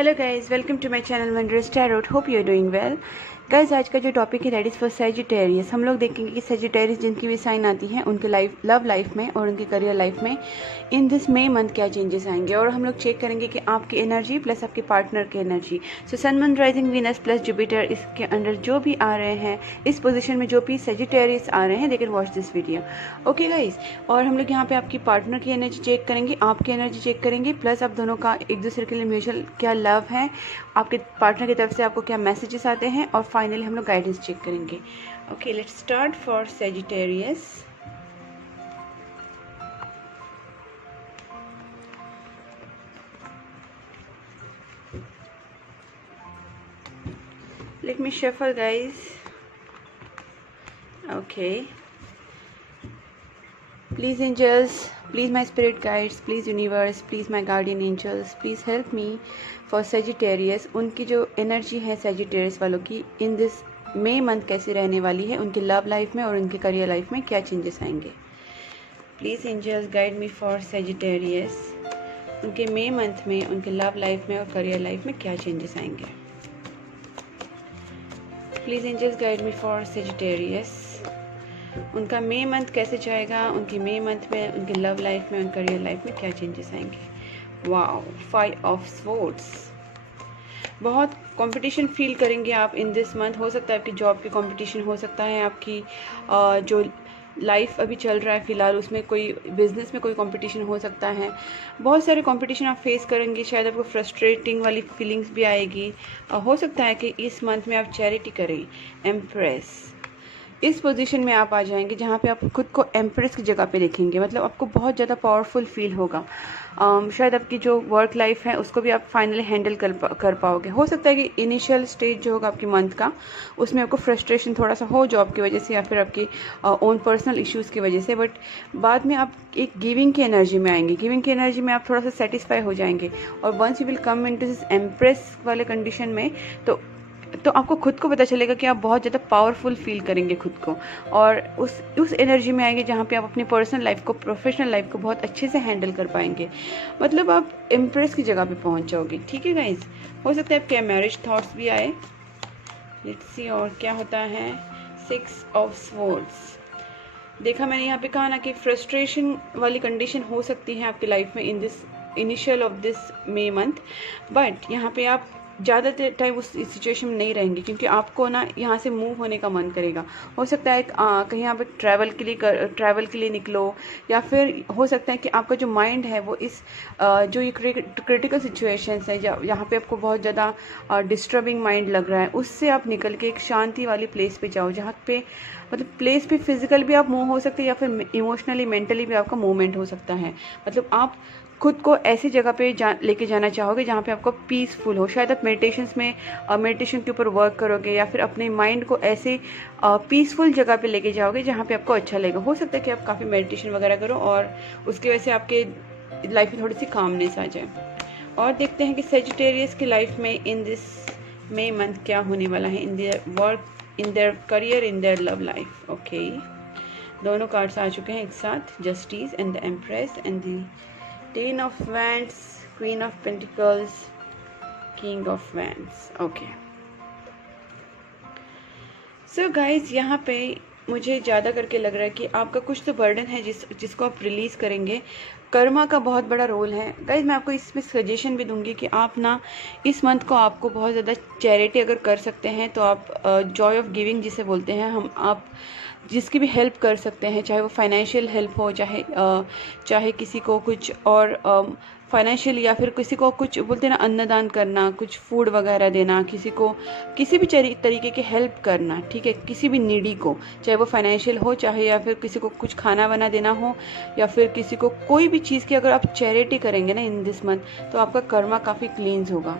Hello guys, welcome to my channel wondrous tarot. Hope you are doing well. Guys, आज का जो topic है that is for Sagittarius. हम लोग देखेंगे कि सैजिटेरियस जिनकी भी साइन आती है उनके लव लाइफ में और उनके करियर लाइफ में इन दिस मे मंथ क्या चेंजेस आएंगे, और हम लोग चेक करेंगे कि आपकी एनर्जी प्लस आपके पार्टनर की energy. So sun moon rising Venus plus Jupiter, इसके अंडर जो भी आ रहे हैं इस पोजिशन में, जो भी सैजिटेरियस आ रहे हैं, they can watch this video. Okay guys, और हम लोग यहाँ पे आपकी पार्टनर की एनर्जी चेक करेंगे, आपकी एनर्जी चेक करेंगे, प्लस आप दोनों का एक दूसरे के लिए म्यूचुअल क्या लव है, आपके पार्टनर की तरफ से आपको क्या मैसेजेस आते हैं, और फाइनली हम लोग गाइडेंस चेक करेंगे। Okay, let's start for Sagittarius. Let me shuffle guys. Okay, please angels, please my spirit guides, please universe, please my guardian angels, please help me for Sagittarius। उनकी जो energy है Sagittarius वालों की इन this May month कैसी रहने वाली है, उनकी लव लाइफ में और उनके करियर लाइफ में क्या चेंजेस आएंगे। Please angels guide me for Sagittarius, उनके मे मंथ में, उनके लव लाइफ में और करियर लाइफ में क्या चेंजेस आएंगे। Please angels guide me for Sagittarius, उनका मे मंथ कैसे जाएगा, उनकी मे मंथ में, उनकी लव लाइफ में, उनकी करियर लाइफ में क्या चेंजेस आएंगे। Wow, 5 of swords. बहुत कंपटीशन फील करेंगे आप इन दिस मंथ। हो सकता है आपकी जॉब की कंपटीशन, हो सकता है आपकी जो लाइफ अभी चल रहा है फ़िलहाल उसमें कोई बिजनेस में कोई कंपटीशन हो सकता है। बहुत सारे कंपटीशन आप फेस करेंगे, शायद आपको फ्रस्ट्रेटिंग वाली फीलिंग्स भी आएगी। हो सकता है कि इस मंथ में आप चैरिटी करें। एम्प्रेस, इस पोजीशन में आप आ जाएंगे जहाँ पे आप खुद को एम्प्रेस की जगह पे देखेंगे, मतलब आपको बहुत ज़्यादा पावरफुल फील होगा। शायद आपकी जो वर्क लाइफ है उसको भी आप फाइनली हैंडल कर पाओगे। हो सकता है कि इनिशियल स्टेज जो होगा आपकी मंथ का, उसमें आपको फ्रस्ट्रेशन थोड़ा सा हो जॉब की वजह से या फिर आपकी ओन पर्सनल इश्यूज़ की वजह से, बट बाद में आप एक गिविंग की एनर्जी में आएंगे। गिविंग की एनर्जी में आप थोड़ा सा सेटिस्फाई हो जाएंगे, और once you will come into this empress वाले कंडीशन में, तो आपको खुद को पता चलेगा कि आप बहुत ज़्यादा पावरफुल फील करेंगे खुद को, और उस एनर्जी में आएंगे जहाँ पे आप अपनी पर्सनल लाइफ को, प्रोफेशनल लाइफ को बहुत अच्छे से हैंडल कर पाएंगे। मतलब आप इम्प्रेस की जगह पे पहुँच जाओगे। ठीक है गाइज, हो सकता है आपके मैरिज थॉट्स भी आए। लेट्स सी और क्या होता है। 6 ऑफ स्वॉर्ड्स। देखा मैंने यहाँ पे कहा ना कि फ्रस्ट्रेशन वाली कंडीशन हो सकती है आपकी लाइफ में in this initial of this May month, but यहाँ पे आप ज़्यादा टाइम उस सिचुएशन में नहीं रहेंगे, क्योंकि आपको ना यहाँ से मूव होने का मन करेगा। हो सकता है कहीं यहाँ पे ट्रैवल के लिए निकलो, या फिर हो सकता है कि आपका जो माइंड है वो इस जो ये क्रिटिकल सिचुएशंस है यहाँ पे आपको बहुत ज़्यादा डिस्टर्बिंग माइंड लग रहा है, उससे आप निकल के एक शांति वाली प्लेस पे जाओ, जहाँ पे मतलब प्लेस पे फिजिकल भी आप मूव हो सकते हैं या फिर इमोशनली मेंटली भी आपका मूवमेंट हो सकता है। मतलब आप खुद को ऐसी जगह पे लेके जाना चाहोगे जहाँ पे आपको पीसफुल हो। शायद आप मेडिटेशन के ऊपर वर्क करोगे, या फिर अपने माइंड को ऐसे पीसफुल जगह पे लेके जाओगे जहाँ पे आपको अच्छा लगेगा। हो सकता है कि आप काफ़ी मेडिटेशन वगैरह करो और उसकी वजह से आपके लाइफ में थोड़ी सी कामनेस आ जाए। और देखते हैं कि सैजिटेरियस की लाइफ में इन दिस मे मंथ क्या होने वाला है, in their work, in their career, in their love life. Okay, दोनों कार्ड्स आ चुके हैं एक साथ, justice and the empress and the Ten of Wands, Queen of Pentacles, King of Wands. Okay. So guys, यहाँ पे मुझे ज़्यादा करके लग रहा है कि आपका कुछ तो बर्डन है जिसको आप रिलीज़ करेंगे। कर्मा का बहुत बड़ा रोल है गाइज। मैं आपको इसमें सजेशन भी दूंगी कि आप ना इस मंथ को आपको बहुत ज़्यादा चैरिटी अगर कर सकते हैं तो आप जॉय ऑफ गिविंग जिसे बोलते हैं हम, आप जिसकी भी हेल्प कर सकते हैं, चाहे वो फाइनेंशियल हेल्प हो, चाहे किसी को कुछ और फाइनेंशियल, या फिर किसी को कुछ बोलते हैं ना अन्नदान करना, कुछ फूड वगैरह देना, किसी को किसी भी तरीके की हेल्प करना। ठीक है, किसी भी नीडी को, चाहे वो फाइनेंशियल हो, चाहे या फिर किसी को कुछ खाना बना देना हो, या फिर किसी को कोई भी चीज़ की अगर आप चैरिटी करेंगे ना इन दिस मंथ, तो आपका कर्मा काफ़ी क्लींस होगा।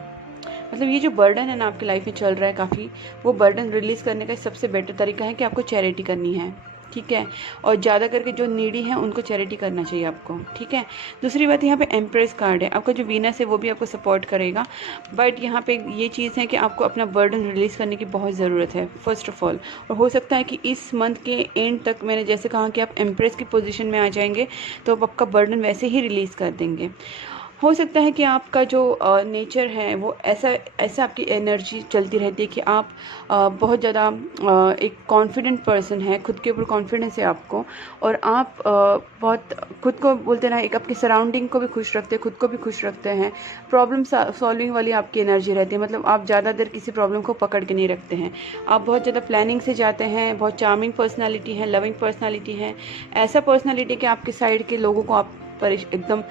मतलब ये जो बर्डन है ना आपकी लाइफ में चल रहा है काफ़ी, वो बर्डन रिलीज़ करने का सबसे बेटर तरीका है कि आपको चैरिटी करनी है। ठीक है, और ज़्यादा करके जो नीडी हैं उनको चैरिटी करना चाहिए आपको। ठीक है, दूसरी बात, यहाँ पे एम्प्रेस कार्ड है, आपका जो वीनस है वो भी आपको सपोर्ट करेगा, बट यहाँ पे ये चीज़ है कि आपको अपना बर्डन रिलीज़ करने की बहुत ज़रूरत है फर्स्ट ऑफ ऑल। और हो सकता है कि इस मंथ के एंड तक, मैंने जैसे कहा कि आप एम्प्रेस की पोजीशन में आ जाएंगे तो आप आपका बर्डन वैसे ही रिलीज़ कर देंगे। हो सकता है कि आपका जो नेचर है वो ऐसा आपकी एनर्जी चलती रहती है कि आप बहुत ज़्यादा एक कॉन्फिडेंट पर्सन है, खुद के ऊपर कॉन्फिडेंस है आपको, और आप बहुत खुद को बोलते ना, एक आपकी सराउंडिंग को भी खुश रखते हैं, खुद को भी खुश रखते हैं। प्रॉब्लम सॉल्विंग वाली आपकी एनर्जी रहती है, मतलब आप ज़्यादा देर किसी प्रॉब्लम को पकड़ के नहीं रखते हैं। आप बहुत ज़्यादा प्लानिंग से जाते हैं, बहुत चार्मिंग पर्सनैलिटी है, लविंग पर्सनैलिटी है। ऐसा पर्सनैलिटी कि आपके साइड के लोगों को आप एकदम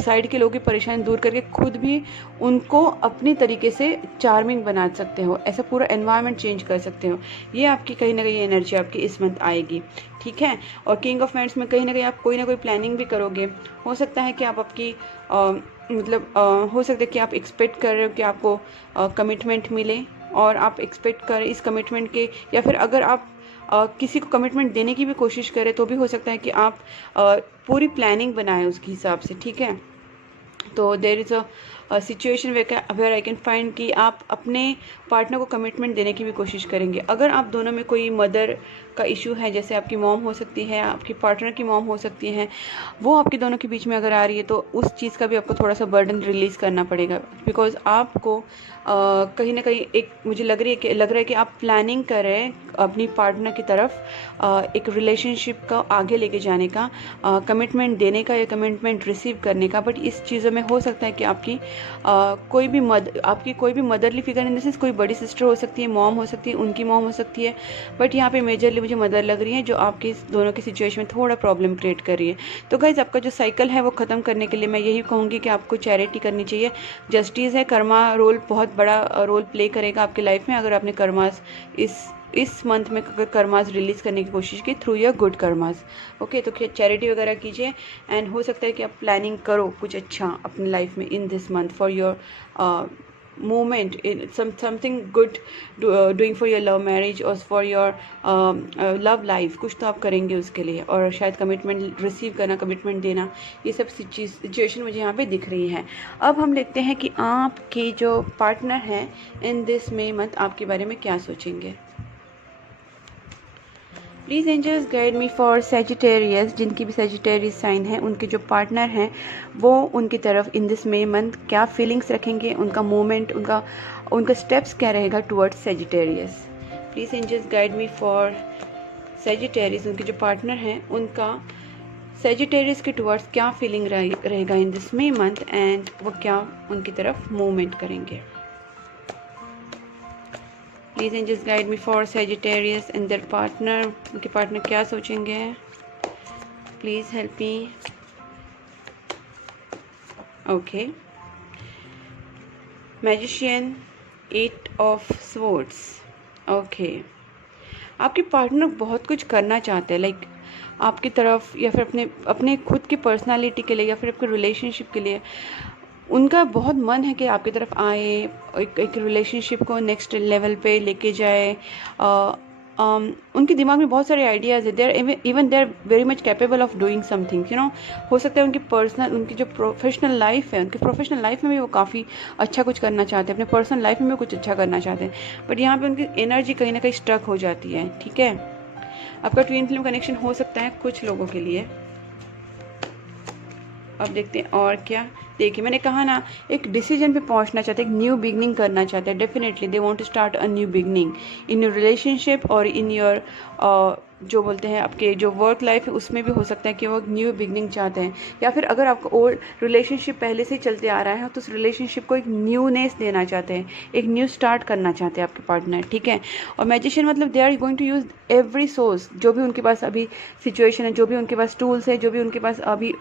साइड के लोगों की परेशानी दूर करके खुद भी उनको अपनी तरीके से चार्मिंग बना सकते हो, ऐसा पूरा एनवायरनमेंट चेंज कर सकते हो। ये आपकी कहीं ना कहीं एनर्जी आपकी इस मंथ आएगी, ठीक है। और किंग ऑफ वांड्स में कहीं ना कहीं आप कोई ना कोई प्लानिंग भी करोगे। हो सकता है कि आप आपकी हो सकता है कि आप एक्सपेक्ट कर रहे हो कि आपको कमिटमेंट मिले, और आप एक्सपेक्ट कर इस कमिटमेंट के, या फिर अगर आप किसी को कमिटमेंट देने की भी कोशिश करें तो भी हो सकता है कि आप पूरी प्लानिंग बनाएं उसके हिसाब से, ठीक है। तो there is a situation where I can find कि आप अपने पार्टनर को कमिटमेंट देने की भी कोशिश करेंगे। अगर आप दोनों में कोई मदर का इशू है, जैसे आपकी मॉम हो सकती है, आपकी पार्टनर की मॉम हो सकती है, वो आपके दोनों के बीच में अगर आ रही है, तो उस चीज़ का भी आपको थोड़ा सा बर्डन रिलीज़ करना पड़ेगा, बिकॉज आपको कहीं ना कहीं एक मुझे लग रहा है कि आप प्लानिंग कर रहे हैं अपनी पार्टनर की तरफ एक रिलेशनशिप का आगे लेके जाने का, कमिटमेंट देने का या कमिटमेंट रिसीव करने का। बट इस चीज़ों में हो सकता है कि आपकी कोई भी motherly figure, in the sense कोई बड़ी सिस्टर हो सकती है, मॉम हो सकती है, उनकी मॉम हो सकती है, बट यहाँ पे मेजरली मुझे मदर लग रही है, जो आपकी दोनों की सिचुएशन में थोड़ा प्रॉब्लम क्रिएट कर रही है। तो गाइज, आपका जो साइकिल है वो ख़त्म करने के लिए मैं यही कहूँगी कि आपको चैरिटी करनी चाहिए। जस्टिस है, कर्मा रोल बहुत बड़ा रोल प्ले करेगा आपकी लाइफ में। अगर आपने कर्मास इस मंथ में अगर कर्मास रिलीज़ करने की कोशिश की through your good karmas, okay, तो चैरिटी वगैरह कीजिए। एंड हो सकता है कि आप प्लानिंग करो कुछ अच्छा अपनी लाइफ में in this month for your movement in something good, doing for your love marriage or for your love life, कुछ तो आप करेंगे उसके लिए। और शायद कमिटमेंट रिसीव करना, कमिटमेंट देना, ये सब सिचुएशन मुझे यहाँ पे दिख रही है। अब हम देखते हैं कि आपके जो पार्टनर हैं इन दिस मे मंथ आपके बारे में क्या सोचेंगे। Please angels guide me for Sagittarius, जिनकी भी सेजिटेरियस साइन है, उनके जो पार्टनर हैं वो उनकी तरफ इन दिस मे मंथ क्या फीलिंग्स रखेंगे, उनका मूवमेंट, उनका स्टेप्स क्या रहेगा towards Sagittarius. Please angels guide me for Sagittarius, उनके जो पार्टनर हैं उनका सेजिटेरियस के टुवर्ड्स क्या फीलिंग रहेगा in this May month, and वो क्या उनकी तरफ मूवमेंट करेंगे। Please angels guide me for Sagittarius and their partner, उनके पार्टनर क्या सोचेंगे। प्लीज़ help me. Okay, magician, 8 of swords. Okay, आपके पार्टनर बहुत कुछ करना चाहते हैं, लाइक आपकी तरफ, या फिर अपने खुद की पर्सनालिटी के लिए, या फिर आपके रिलेशनशिप के लिए उनका बहुत मन है कि आपकी तरफ आए, एक रिलेशनशिप को नेक्स्ट लेवल पे लेके जाए। उनके दिमाग में बहुत सारे आइडियाज़ है, they are very much capable of doing something, you know. हो सकता है उनकी जो प्रोफेशनल लाइफ है, उनकी प्रोफेशनल लाइफ में भी वो काफ़ी अच्छा कुछ करना चाहते हैं, अपने पर्सनल लाइफ में भी कुछ अच्छा करना चाहते हैं, बट यहाँ पे उनकी एनर्जी कहीं ना कहीं स्ट्रक हो जाती है, ठीक है। आपका ट्विन फ्लेम कनेक्शन हो सकता है कुछ लोगों के लिए। अब देखते हैं और क्या। देखिए, मैंने कहा ना, एक डिसीजन पे पहुंचना चाहते हैं, एक न्यू बिगनिंग करना चाहते हैं। Definitely they want to start a new beginning in your relationship और इन योर जो बोलते हैं आपके जो वर्क लाइफ है, उसमें भी हो सकता है कि वो न्यू बिगनिंग चाहते हैं। या फिर अगर आपका ओल्ड रिलेशनशिप पहले से चलते आ रहा है तो उस रिलेशनशिप को एक न्यूनेस देना चाहते हैं, एक न्यू स्टार्ट करना चाहते हैं आपके पार्टनर, ठीक है। और मैजिशियन मतलब they are going to use every source, जो भी उनके पास अभी सिचुएशन है, जो भी उनके पास टूल्स है, जो भी उनके पास अभी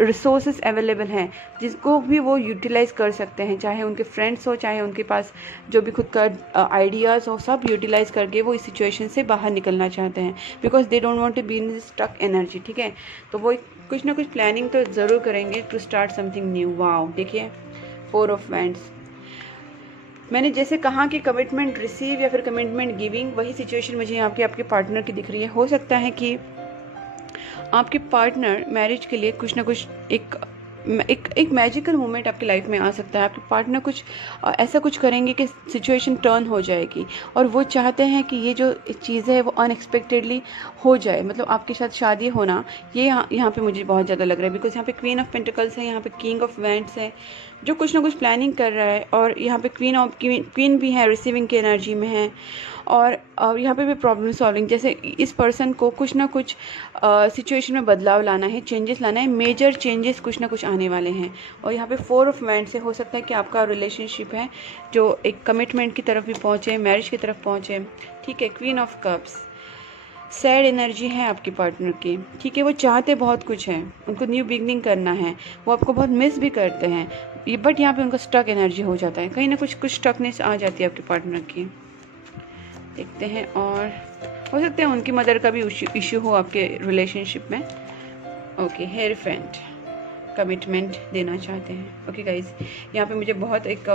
रिसोर्सेज अवेलेबल हैं, जिसको भी वो यूटिलाइज़ कर सकते हैं, चाहे उनके फ्रेंड्स हो, चाहे उनके पास जो भी खुद का आइडियाज़ हो, सब यूटिलाइज़ करके वो इस सिचुएशन से बाहर निकलना चाहते हैं, because they don't want to be in stuck energy, ठीक है। तो वो कुछ ना कुछ प्लानिंग तो ज़रूर करेंगे to start something new. Wow, देखिए 4 ऑफ वैंड्स। मैंने जैसे कहा कि कमिटमेंट रिसीव या फिर कमिटमेंट गिविंग, वही सिचुएशन मुझे यहाँ पे आपके पार्टनर की दिख रही है। हो सकता है कि आपके पार्टनर मैरिज के लिए कुछ ना कुछ एक एक मैजिकल मोमेंट आपकी लाइफ में आ सकता है। आपके पार्टनर कुछ ऐसा कुछ करेंगे कि सिचुएशन टर्न हो जाएगी, और वो चाहते हैं कि ये जो चीज़ें है वो अनएक्सपेक्टेडली हो जाए। मतलब आपके साथ शादी होना, ये यहाँ पे मुझे बहुत ज़्यादा लग रहा है, बिकॉज यहाँ पे क्वीन ऑफ पेंटिकल्स है, यहाँ पे किंग ऑफ वैंड्स है, जो कुछ ना कुछ प्लानिंग कर रहा है। और यहाँ पे क्वीन भी है, रिसीविंग की एनर्जी में है। और यहाँ पे भी प्रॉब्लम सॉल्विंग, जैसे इस पर्सन को कुछ ना कुछ सिचुएशन में बदलाव लाना है, चेंजेस लाना है, मेजर चेंजेस कुछ ना कुछ आने वाले हैं। और यहाँ पे 4 ऑफ वैंड से हो सकता है कि आपका रिलेशनशिप है जो एक कमिटमेंट की तरफ भी पहुँचे, मैरिज की तरफ पहुँचे। ठीक है, queen of cups, sad energy है आपके पार्टनर की। ठीक है, वो चाहते बहुत कुछ है, उनको न्यू बिगनिंग करना है, वो आपको बहुत मिस भी करते हैं ये, बट यहाँ पे उनका स्टक एनर्जी हो जाता है, कहीं ना कुछ स्टकनेस आ जाती है आपके पार्टनर की। देखते हैं, और हो सकता है उनकी मदर का भी इशू हो आपके रिलेशनशिप में। ओके, हेयरफेंट, कमिटमेंट देना चाहते हैं। ओके गाइज, यहाँ पे मुझे बहुत एक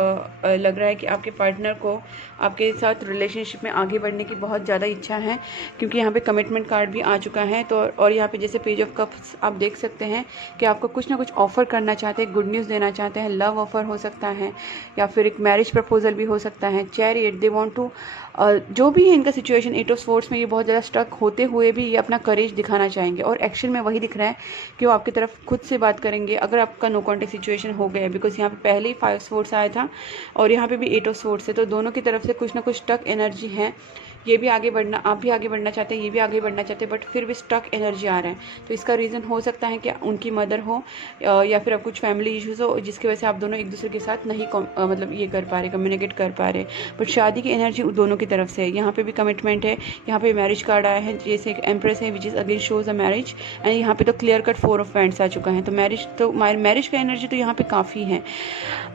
लग रहा है कि आपके पार्टनर को आपके साथ रिलेशनशिप में आगे बढ़ने की बहुत ज़्यादा इच्छा है, क्योंकि यहाँ पे कमिटमेंट कार्ड भी आ चुका है। तो और यहाँ पे जैसे पेज ऑफ कप्स आप देख सकते हैं कि आपको कुछ ना कुछ ऑफ़र करना चाहते हैं, गुड न्यूज़ देना चाहते हैं, लव ऑफ़र हो सकता है, या फिर एक मैरिज प्रपोजल भी हो सकता है। चैरियट, दे वांट टू, जो भी है इनका सिचुएशन, 8 ऑफ स्वॉर्ड्स में ये बहुत ज़्यादा स्टक होते हुए भी ये अपना करेज दिखाना चाहेंगे, और एक्शन में वही दिख रहा है कि वो आपकी तरफ खुद से बात करेंगे अगर आपका नो कॉन्टेक्ट सिचुएशन हो गया है। बिकॉज यहाँ पे पहले ही 5 स्वॉर्ड्स आया था और यहाँ पे भी 8 ऑफ स्वॉर्ड्स है, तो दोनों की तरफ से कुछ ना कुछ स्टक एनर्जी है। ये भी आगे बढ़ना, आप भी आगे बढ़ना चाहते हैं, ये भी आगे बढ़ना चाहते हैं, बट फिर भी स्टक एनर्जी आ रहा है। तो इसका रीज़न हो सकता है कि उनकी मदर हो, या फिर कुछ फैमिली इश्यूज हो जिसकी वजह से आप दोनों एक दूसरे के साथ नहीं मतलब ये कर पा रहे, कम्युनिकेट कर पा रहे। बट शादी की एनर्जी दोनों की तरफ से है। यहाँ पे भी कमिटमेंट है, यहाँ पे मैरिज कार्ड आया है, जैसे एक एम्प्रेस है which is again shows a marriage, and यहाँ पे तो क्लियर कट 4 ऑफ वैंड्स आ चुका है। तो मैरिज का एनर्जी तो यहाँ पे काफ़ी है।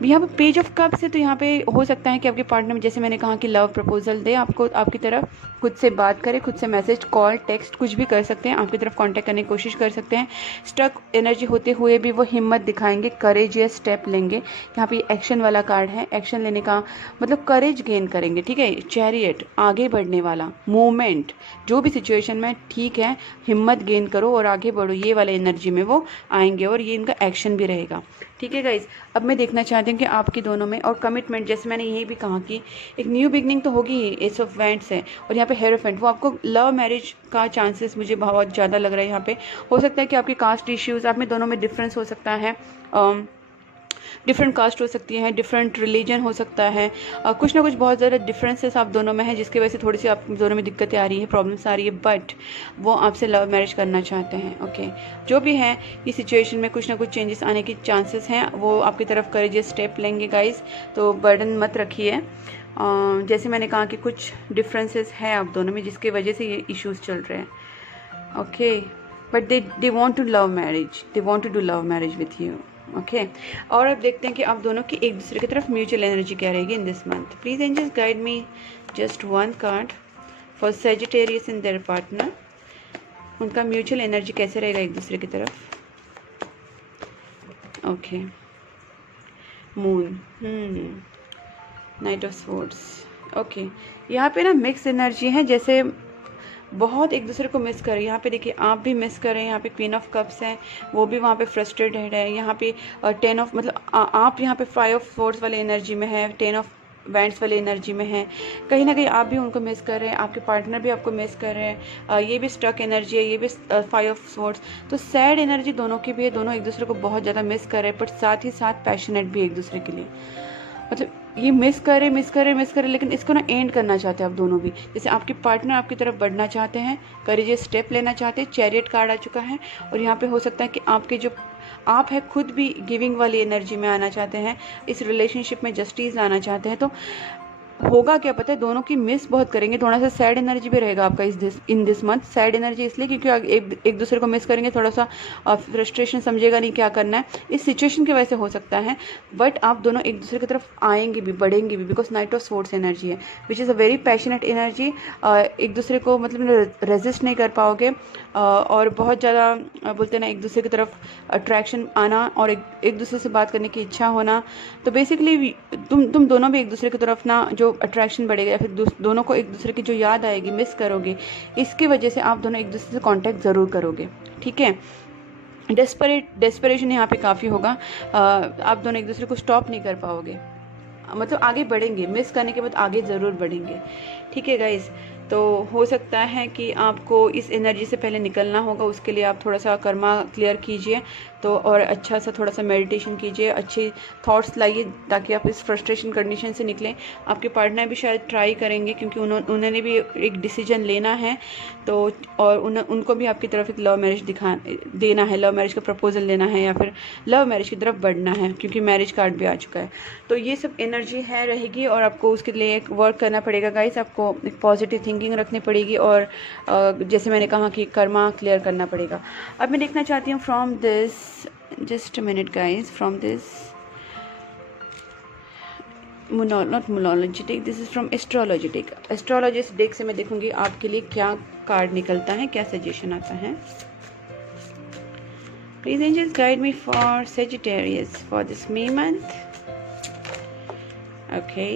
यहाँ पे पेज ऑफ कप्स है, तो यहाँ पे हो सकता है कि आपके पार्टनर, जैसे मैंने कहा कि लव प्रपोजल दे आपको, आपकी तरफ खुद से बात करें, खुद से मैसेज, कॉल, टेक्स्ट कुछ भी कर सकते हैं, आपकी तरफ कांटेक्ट करने की कोशिश कर सकते हैं। स्टक एनर्जी होते हुए भी वो हिम्मत दिखाएंगे, करेजियस स्टेप लेंगे। यहाँ पे एक्शन वाला कार्ड है, एक्शन लेने का मतलब करेज गेन करेंगे। ठीक है, चैरियट, आगे बढ़ने वाला मूवमेंट, जो भी सिचुएशन में ठीक है, हिम्मत गेन करो और आगे बढ़ो, ये वाले एनर्जी में वो आएंगे, और ये इनका एक्शन भी रहेगा। ठीक है गाइज, अब मैं देखना चाहती हूँ कि आपकी दोनों में, और कमिटमेंट, जैसे मैंने यही भी कहा कि एक न्यू बिगनिंग तो होगी ही, एस ऑफ वैंड्स है, और यहाँ पे हेरोफेंट, वो आपको लव मैरिज का चांसेस मुझे बहुत ज़्यादा लग रहा है। यहाँ पे हो सकता है कि आपके कास्ट इश्यूज, आप में दोनों में डिफरेंस हो सकता है, डिफरेंट कास्ट हो सकती है, डिफरेंट रिलीजन हो सकता है, कुछ ना कुछ बहुत ज़्यादा डिफरेंसेस आप दोनों में है, जिसकी वजह से थोड़ी सी आप दोनों में दिक्कतें आ रही है, प्रॉब्लम्स आ रही है, बट वो आपसे लव मैरिज करना चाहते हैं। ओके, जो भी है, इस सिचुएशन में कुछ ना कुछ चेंजेस आने की चांसेस हैं, वो आपकी तरफ करेजियस स्टेप लेंगे गाइज, तो बर्डन मत रखिए। जैसे मैंने कहा कि कुछ डिफरेंसेस हैं आप दोनों में, जिसकी वजह से ये इश्यूज चल रहे हैं। Okay, but they want to love marriage, they want to do love marriage with you. Okay, और अब देखते हैं कि आप दोनों की एक दूसरे की तरफ म्यूचुअल एनर्जी क्या रहेगी in this month. Please angels guide me just 1 card for Sagittarius in their partner. उनका म्यूचुअल एनर्जी कैसे रहेगा एक दूसरे की तरफ। Okay, moon, knight of swords. Okay, यहाँ पे ना मिक्स एनर्जी है, जैसे बहुत एक दूसरे को मिस करें। यहाँ पे देखिए, आप भी मिस करें। यहाँ पे क्वीन ऑफ कप्स हैं, वो भी वहाँ पे फ्रस्ट्रेटेड है। यहाँ पे 10 ऑफ, मतलब आप यहाँ पे 5 ऑफ स्वॉर्ड्स वाले एनर्जी में है, 10 ऑफ वैंड्स वाली एनर्जी में है। कहीं ना कहीं आप भी उनको मिस कर रहे हैं, आपके पार्टनर भी आपको मिस कर रहे हैं। ये भी स्टक एनर्जी है, ये भी 5 ऑफ स्वॉर्ड्स। तो सैड एनर्जी दोनों की भी है, दोनों एक दूसरे को बहुत ज़्यादा मिस कर रहे हैं, बट साथ ही साथ पैशनेट भी एक दूसरे के लिए। मतलब ये मिस करे, लेकिन इसको ना एंड करना चाहते हैं आप दोनों भी। जैसे आपके पार्टनर आपकी तरफ बढ़ना चाहते हैं, करेजियस स्टेप लेना चाहते हैं, चैरियट कार्ड आ चुका है, और यहाँ पे हो सकता है कि आपके जो आप है खुद भी गिविंग वाली एनर्जी में आना चाहते हैं, इस रिलेशनशिप में जस्टिस लाना चाहते हैं। तो होगा क्या पता है, दोनों की मिस बहुत करेंगे। थोड़ा सा सैड एनर्जी भी रहेगा आपका इन दिस मंथ। सैड एनर्जी इसलिए क्योंकि एक दूसरे को मिस करेंगे, थोड़ा सा फ्रस्ट्रेशन, समझेगा नहीं क्या करना है, इस सिचुएशन की वजह से हो सकता है। बट आप दोनों एक दूसरे की तरफ आएंगे भी, बढ़ेंगे भी, because knight of swords energy है, which is a very passionate energy. एक दूसरे को मतलब रेजिस्ट नहीं कर पाओगे, और बहुत ज़्यादा बोलते हैं ना, एक दूसरे की तरफ अट्रैक्शन आना और एक दूसरे से बात करने की इच्छा होना। तो बेसिकली तुम दोनों भी एक दूसरे की तरफ ना जो अट्रैक्शन बढ़ेगा, या फिर दोनों को एक दूसरे की जो याद आएगी, मिस करोगे, इसकी वजह से आप दोनों एक दूसरे से कांटेक्ट ज़रूर करोगे। ठीक है, डेस्परेशन यहाँ पे काफ़ी होगा। आप दोनों एक दूसरे को स्टॉप नहीं कर पाओगे, मतलब आगे बढ़ेंगे, मिस करने के बाद आगे ज़रूर बढ़ेंगे। ठीक है गाइस, तो हो सकता है कि आपको इस एनर्जी से पहले निकलना होगा, उसके लिए आप थोड़ा सा कर्मा क्लियर कीजिए तो, और अच्छा सा थोड़ा सा मेडिटेशन कीजिए, अच्छे थॉट्स लाइए ताकि आप इस फ्रस्ट्रेशन कंडीशन से निकलें। आपके पार्टनर भी शायद ट्राई करेंगे क्योंकि उन्होंने भी एक डिसीजन लेना है, तो और उनको भी आपकी तरफ एक लव मैरिज देना है, लव मैरिज का प्रपोजल लेना है या फिर लव मैरिज की तरफ बढ़ना है, क्योंकि मैरिज कार्ड भी आ चुका है। तो ये सब एनर्जी है रहेगी और आपको उसके लिए एक वर्क करना पड़ेगा गाइस। आपको एक पॉजिटिव थिंकिंग रखनी पड़ेगी और जैसे मैंने कहा कि कर्मा क्लियर करना पड़ेगा। अब मैं देखना चाहती हूँ from this, just a minute guys, from this not monology deck, this is from astrology deck. Astrologist deck से मैं देखूंगी आपके लिए क्या कार्ड निकलता है, क्या सजेशन आता है। Please angels guide me for Sagittarius for this May month. Okay,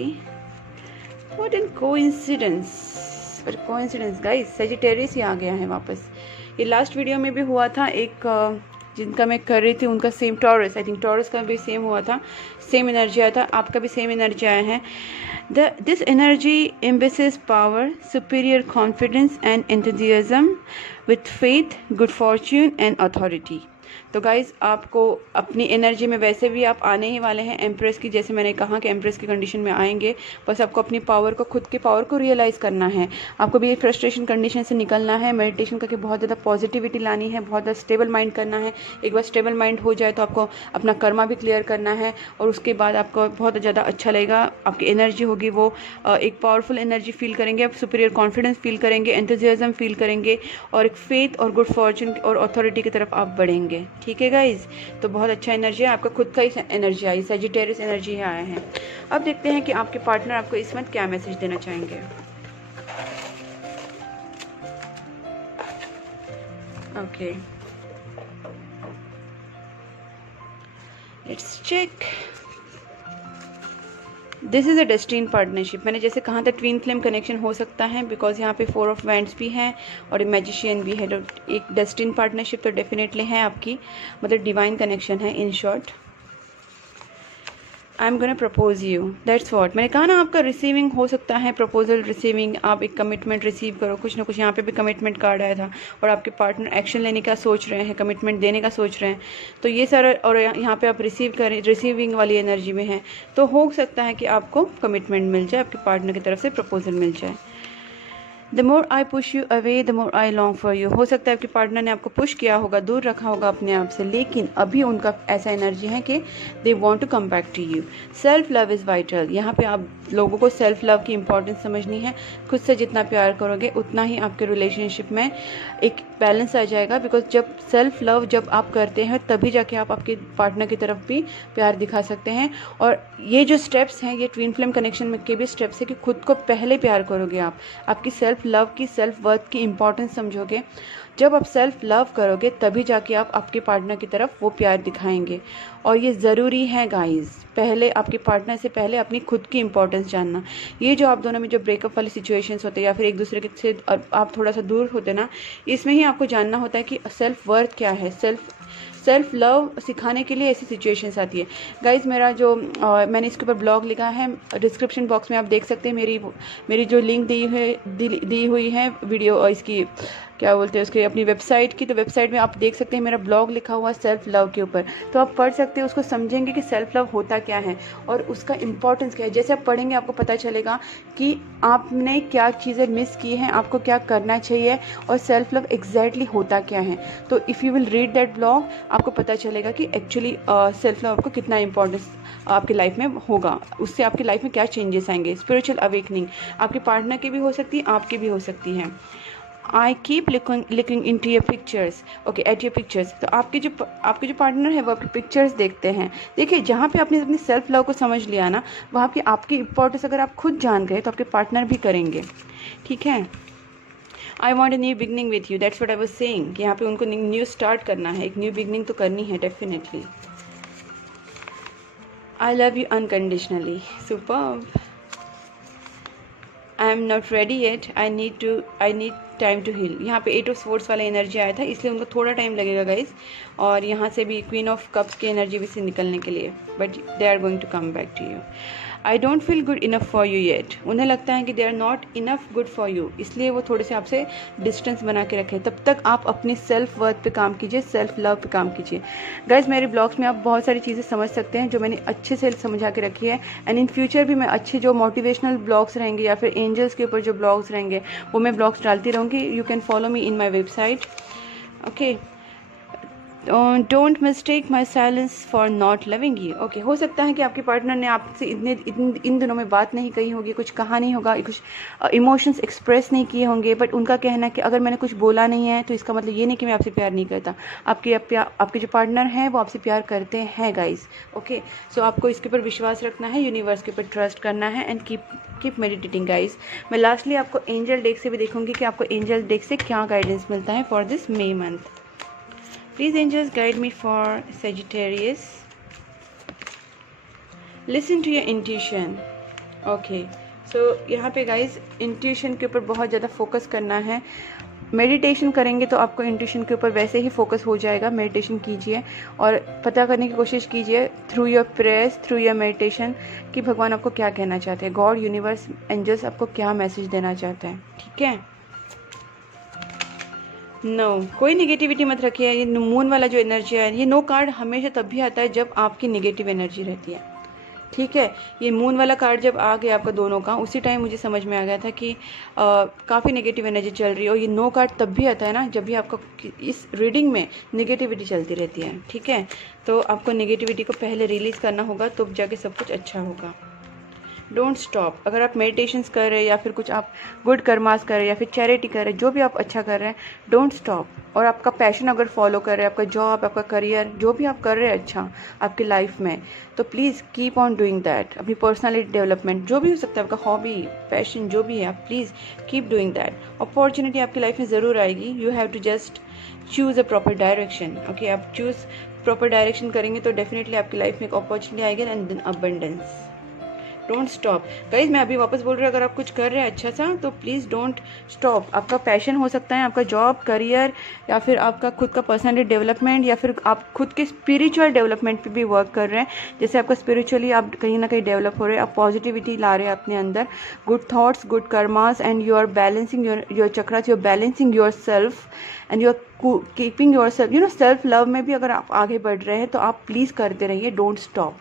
what an coincidence, पर कोइंसिडेंस गाइस, सेजिटेरियस ही आ गया है वापस। ये लास्ट वीडियो में भी हुआ था, एक जिनका मैं कर रही थी उनका same taurus, I think taurus का भी सेम हुआ था, सेम एनर्जी आया था, आपका भी सेम एनर्जी आया है। This energy embraces power, superior confidence and enthusiasm with faith, good fortune and authority. तो गाइज आपको अपनी एनर्जी में वैसे भी आप आने ही वाले हैं एम्प्रेस की, जैसे मैंने कहा कि एम्प्रेस की कंडीशन में आएंगे। बस आपको अपनी पावर को, खुद के पावर को रियलाइज़ करना है। आपको भी फ्रस्ट्रेशन कंडीशन से निकलना है, मेडिटेशन करके बहुत ज़्यादा पॉजिटिविटी लानी है, बहुत ज़्यादा स्टेबल माइंड करना है। एक बार स्टेबल माइंड हो जाए तो आपको अपना कर्मा भी क्लियर करना है और उसके बाद आपको बहुत ज़्यादा अच्छा लगेगा। आपकी एनर्जी होगी वो एक पावरफुल एनर्जी फील करेंगे, आप सुपीरियर कॉन्फिडेंस फील करेंगे, एंथुसियाज्म फील करेंगे और एक फेथ और गुड फॉर्चून और अथॉरिटी की तरफ आप बढ़ेंगे। ठीक है गाइज, तो बहुत अच्छा एनर्जी है, आपका खुद का ही एनर्जी आई, सेजिटेरियस एनर्जी आया है। अब देखते हैं कि आपके पार्टनर आपको इस मंथ क्या मैसेज देना चाहेंगे। Okay, let's check. This is a destined partnership. मैंने जैसे कहा था ट्विन फ्लेम कनेक्शन हो सकता है, बिकॉज यहाँ पे 4 ऑफ वैंड्स भी हैं और एक मैजिशियन भी है। तो एक डेस्टिन पार्टनरशिप तो डेफिनेटली है आपकी, मतलब डिवाइन कनेक्शन है in short. I am gonna propose you, that's what. मैंने कहा ना आपका रिसीविंग हो सकता है, प्रपोजल रिसीविंग, आप एक कमिटमेंट रिसीव करो, कुछ ना कुछ। यहाँ पे भी कमिटमेंट कार्ड आया था और आपके पार्टनर एक्शन लेने का सोच रहे हैं, कमिटमेंट देने का सोच रहे हैं। तो ये सारा, और यहाँ पे आप रिसीव करें, रिसीविंग वाली एनर्जी में है, तो हो सकता है कि आपको कमिटमेंट मिल जाए, आपके पार्टनर की तरफ से प्रपोजल मिल जाए। The more I push you away the more I long for you. हो सकता है आपके पार्टनर ने आपको पुश किया होगा, दूर रखा होगा अपने आप से, लेकिन अभी उनका ऐसा एनर्जी है कि they want to come back to you. Self love is vital. यहाँ पे आप लोगों को सेल्फ लव की इंपॉर्टेंस समझनी है। खुद से जितना प्यार करोगे उतना ही आपके रिलेशनशिप में एक बैलेंस आ जाएगा, बिकॉज जब सेल्फ लव जब आप करते हैं तभी जाके आप आपके पार्टनर की तरफ भी प्यार दिखा सकते हैं। और ये जो स्टेप्स हैं, ये ट्विन फ्लेम कनेक्शन में के भी स्टेप्स है कि खुद को पहले प्यार करोगे आप, आपकी सेल्फ लव की, सेल्फ वर्थ की इंपॉर्टेंस समझोगे। जब आप सेल्फ लव करोगे तभी जाके आप आपके पार्टनर की तरफ वो प्यार दिखाएंगे। और ये ज़रूरी है गाइस, पहले आपके पार्टनर से पहले अपनी खुद की इंपॉर्टेंस जानना। ये जो आप दोनों में जो ब्रेकअप वाली सिचुएशंस होते हैं या फिर एक दूसरे के से आप थोड़ा सा दूर होते ना, इसमें ही आपको जानना होता है कि सेल्फ वर्थ क्या है। सेल्फ लव सिखाने के लिए ऐसी सिचुएशंस आती है गाइज। मेरा जो मैंने इसके ऊपर ब्लॉग लिखा है, डिस्क्रिप्शन बॉक्स में आप देख सकते हैं मेरी जो लिंक दी हुई है वीडियो, इसकी क्या बोलते हैं उसके, अपनी वेबसाइट की। तो वेबसाइट में आप देख सकते हैं मेरा ब्लॉग लिखा हुआ सेल्फ लव के ऊपर, तो आप पढ़ सकते हैं, उसको समझेंगे कि सेल्फ लव होता क्या है और उसका इंपॉर्टेंस क्या है। जैसे आप पढ़ेंगे आपको पता चलेगा कि आपने क्या चीज़ें मिस की हैं, आपको क्या करना चाहिए और सेल्फ लव एग्जैक्टली होता क्या है। तो if you will read that blog, आपको पता चलेगा कि एक्चुअली सेल्फ लव आपको कितना इंपॉर्टेंस आपकी लाइफ में होगा, उससे आपकी लाइफ में क्या चेंजेस आएंगे। स्पिरिचुअल अवेकनिंग आपके पार्टनर की भी हो सकती है, आपकी भी हो सकती है। I keep looking into your pictures, okay, at your pictures. तो आपके जो पार्टनर है वो आपकी पिक्चर्स देखते हैं। देखिए, जहाँ पे आपने अपनी सेल्फ लव को समझ लिया ना, वहाँ की आपकी इंपॉर्टेंस अगर आप खुद जान गए तो आपके पार्टनर भी करेंगे। ठीक है, I want a new beginning with you, that's what I was saying, कि यहाँ पे उनको न्यू स्टार्ट करना है, एक न्यू बिगनिंग तो करनी है definitely. I love you unconditionally, superb. I am not ready yet, I need time to heal. यहाँ पे 8 ऑफ स्वॉर्ड्स वाला एनर्जी आया था, इसलिए उनको थोड़ा टाइम लगेगा गाइज। और यहाँ से भी क्वीन ऑफ कप्स की एनर्जी भी से निकलने के लिए, but they are going to come back to you. I don't feel good enough for you yet, उन्हें लगता है कि they are not enough good for you, इसलिए वो थोड़े से आपसे डिस्टेंस बना के रखें। तब तक आप अपनी सेल्फ वर्थ पे काम कीजिए, सेल्फ लव पे काम कीजिए। गाइज मेरे ब्लॉग्स में आप बहुत सारी चीज़ें समझ सकते हैं जो मैंने अच्छे से समझा के रखी है, एंड इन फ्यूचर भी मैं अच्छे जो मोटिवेशनल ब्लॉग्स रहेंगे या फिर एंजल्स के ऊपर जो ब्लॉग्स रहेंगे वो मैं ब्लॉग्स डालती रहूँगी। You can follow me in my website. Okay, don't mistake my silence for not loving you. Okay, हो सकता है कि आपके पार्टनर ने आपसे इन दिनों में बात नहीं कही होगी, कुछ कहा नहीं होगा, कुछ इमोशंस एक्सप्रेस नहीं किए होंगे, बट उनका कहना है कि अगर मैंने कुछ बोला नहीं है तो इसका मतलब ये नहीं कि मैं आपसे प्यार नहीं करता। आपके जो पार्टनर हैं वो आपसे प्यार करते हैं गाइज। ओके, सो आपको इसके ऊपर विश्वास रखना है, यूनिवर्स के ऊपर ट्रस्ट करना है, एंड कीप मेडिटेटिंग गाइज। मैं लास्टली आपको एंजल डेक से भी देखूंगी कि आपको एंजल डेक से क्या गाइडेंस मिलता है for this May month. Please angels guide me for Sagittarius. Listen to your intuition. Okay, so यहाँ पे guys intuition के ऊपर बहुत ज़्यादा फोकस करना है। मेडिटेशन करेंगे तो आपको इंट्यूशन के ऊपर वैसे ही फोकस हो जाएगा। मेडिटेशन कीजिए और पता करने की कोशिश कीजिए through your prayers, through your meditation कि भगवान आपको क्या कहना चाहते हैं, गॉड, यूनिवर्स, एंजल्स आपको क्या मैसेज देना चाहते हैं। ठीक है, नो कोई निगेटिविटी मत रखिए। ये मून वाला जो एनर्जी है, ये नो कार्ड हमेशा तब भी आता है जब आपकी निगेटिव एनर्जी रहती है। ठीक है, ये मून वाला कार्ड जब आ गया आपका दोनों का, उसी टाइम मुझे समझ में आ गया था कि काफ़ी नेगेटिव एनर्जी चल रही है। और ये नो कार्ड तब भी आता है ना जब भी आपका इस रीडिंग में निगेटिविटी चलती रहती है। ठीक है, तो आपको निगेटिविटी को पहले रिलीज़ करना होगा, तो जाके सब कुछ अच्छा होगा। Don't stop. अगर आप मेडिटेशंस कर रहे हैं या फिर कुछ आप गुड कर्मास कर रहे हैं या फिर चैरिटी कर रहे हैं, जो भी आप अच्छा कर रहे हैं, डोंट स्टॉप। और आपका पैशन अगर फॉलो कर रहे हैं, आपका जॉब, आपका करियर, जो भी आप कर रहे हैं अच्छा आपकी लाइफ में, तो please keep on doing that. अपनी पर्सनैलिटी डेवलपमेंट जो भी हो सकता है, आपका हॉबी, पैशन जो भी है, आप please keep doing that. Opportunity आपकी लाइफ में ज़रूर आएगी। You have to just choose a proper direction. Okay, आप चूज़ प्रॉपर डायरेक्शन करेंगे तो डेफिनेटली आपकी लाइफ में एक अपॉर्चुनिटी आएगी, and then abundance. Don't stop guys. मैं अभी वापस बोल रही हूँ, अगर आप कुछ कर रहे हैं अच्छा सा तो प्लीज़ डोंट स्टॉप। आपका पैशन हो सकता है, आपका जॉब, करियर, या फिर आपका खुद का पर्सनैलिटी डेवलपमेंट, या फिर आप खुद के स्पिरिचुअल डेवलपमेंट पे भी वर्क कर रहे हैं। जैसे आपका स्पिरिचुअली आप कहीं ना कहीं डेवलप हो रहे हैं, आप पॉजिटिविटी ला रहे हैं अपने अंदर, good thoughts, good karmas, and you are balancing your chakras, you are balancing yourself, and you are keeping yourself, self love में भी अगर आप आगे बढ़ रहे हैं तो आप प्लीज़ करते रहिए, डोंट स्टॉप।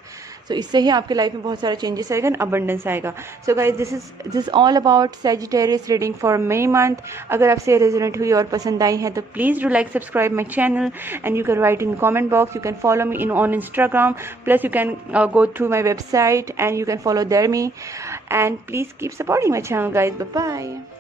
सो इससे ही आपकी लाइफ में बहुत सारे चेंजेस आएगा, अबंडेंस आएगा। So guys, this all about Sagittarius reading for May month. अगर आपसे रेजोनेट हुई और पसंद आई है तो please do like, subscribe my channel, and you can write in comment box, you can follow me on Instagram, plus you can go through my website and you can follow there me, and please keep supporting my channel guys. Bye bye.